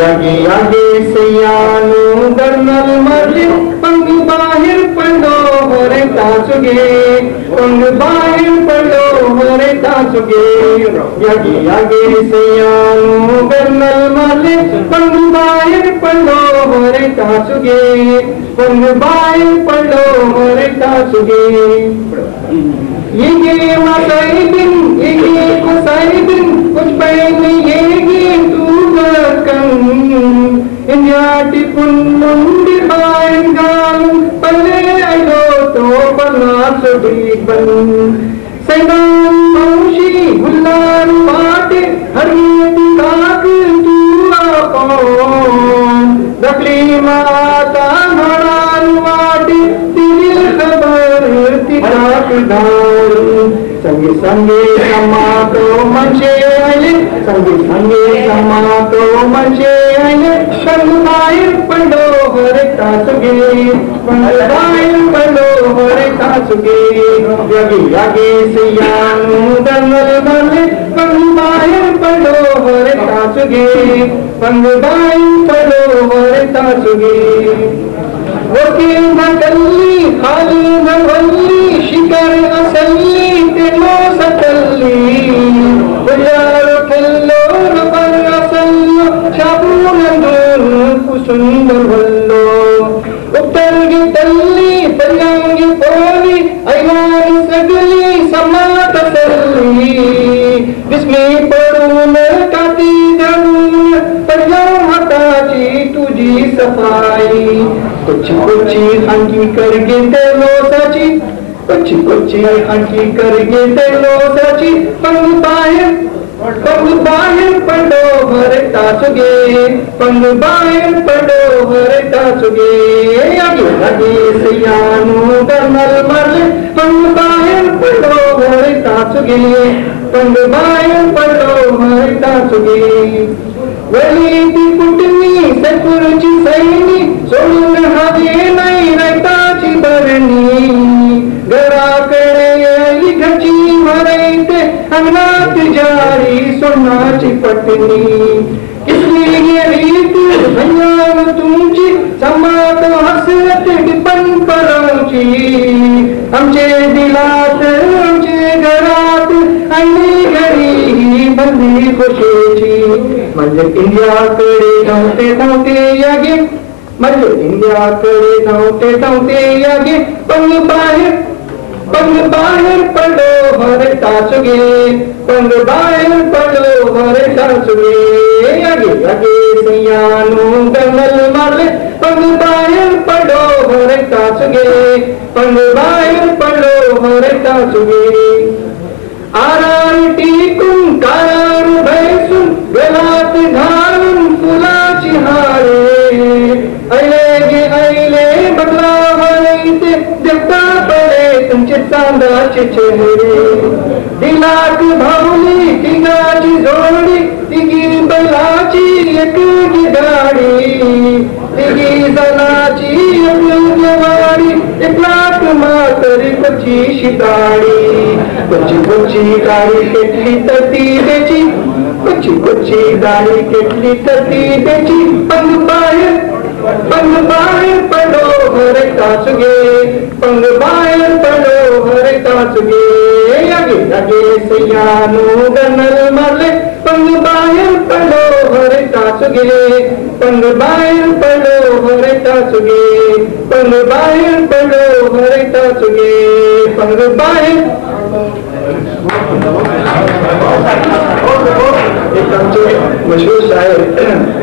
यागे यागे सयानो गर्नल मर्ले पंग बाहर पड़ो हरे तासुगे पंग बाहर पड़ो हरे तासुगे यागे यागे सयानो गर्नल मर्ले पंग बाहर पड़ो हरे तासुगे पंग बाहर पड़ो हरे तासुगे ये मसाइबिन ये मसाइबिन कुछ पहले ये तू बकन इंडियाटी पुन्नुंडी बायंगाल पल्ले आयो तो बना सुदीपन सैदान मौशी गुल्लार पाटे हरियती काक तू आपन दखली माता नड़ान वाटे तिल खबर तिकाक धार संगे संगे समातो मंचे आले संगे संगे समातो मंचे आले संग बाहर पड़ो हरे तासुगे संग बाहर पड़ो हरे तासुगे यागे यागे सयानो गर्नल मर्ले संग बाहर पड़ो हरे तासुगे संग बाहर पड़ो हरे तासुगे वकी नकली खाली नवली शिकर असली तेलो सतली बुलारो खेलो रबर असलो शाबूनंदर कुसुंदर वल्लो उत्तरगी तल्ली पंजांगी पोली ऐवानी सगली समात सल्ली बिस्मी पड़ून काती जड़ून पंजां हताची तुझी सफाई कुछ कुछ हंकी करगे तेलो सची कुछ कुछ हंकी करगे तेलो सची पंग बाहर पड़ो हरे तासुगे पंग बाहर पड़ो हरे तासुगे आगे आगे सयानो गर्नल मर्ले पंग बाहर पड़ो हरे तासुगे पंग बाहर पड़ो हरे तासुगे वलीदी कुटनी सकुरुची सैनी सोडून हवे नाही रक्ताची भरणी घराकडे आली घरची भरायते अंगणात जारी सोन्याची पटणी किसली गेली तू भैयान तुमची समात हसरत टिपण करांची आमचे दिलात आमचे घरात आणि घरी ही बंदी खुशीची म्हणजे इंडियाकडे धावते धावते यागे म्हणजे इंडियाकडे धावते धावते यागे पंग बाहर पड़ो हरे तासुगे पंग बाहर पड़ो हरे तासुगे यागे यागे सयानो गर्नल मर्ले पंग बाहर पड़ो हरे तासुगे पंग बाहर पड़ो हरे तासुगे आरारटी कुं कारारू भैसुन गलात घालून फुलाची हारे ऐले बदला वळीते देवता पडे तुमचे चांदाचे चेहरे दिलाक भावली तिघाची जोडी तिघी बैलाची एकगी गाडी तिघी जनाची एकगी वाडी एक लाख म्हातारी कची शिताडी कची कची गाडी केटली तती त्याची कची कची गाडी केटली तती त्याची पंग बाहर पड़ो हरे तासुगे पंग बाहर पड़ो हरे तासुगे यागे यागे सयानो गर्नल मर्ले पंग बाहर पड़ो हरे तासुगे पंग बाहर पड़ो हरे तासुगे पंग बाहर पड़ो हरे तासुगे पंग बाहर एक आमचे मशहूर शायर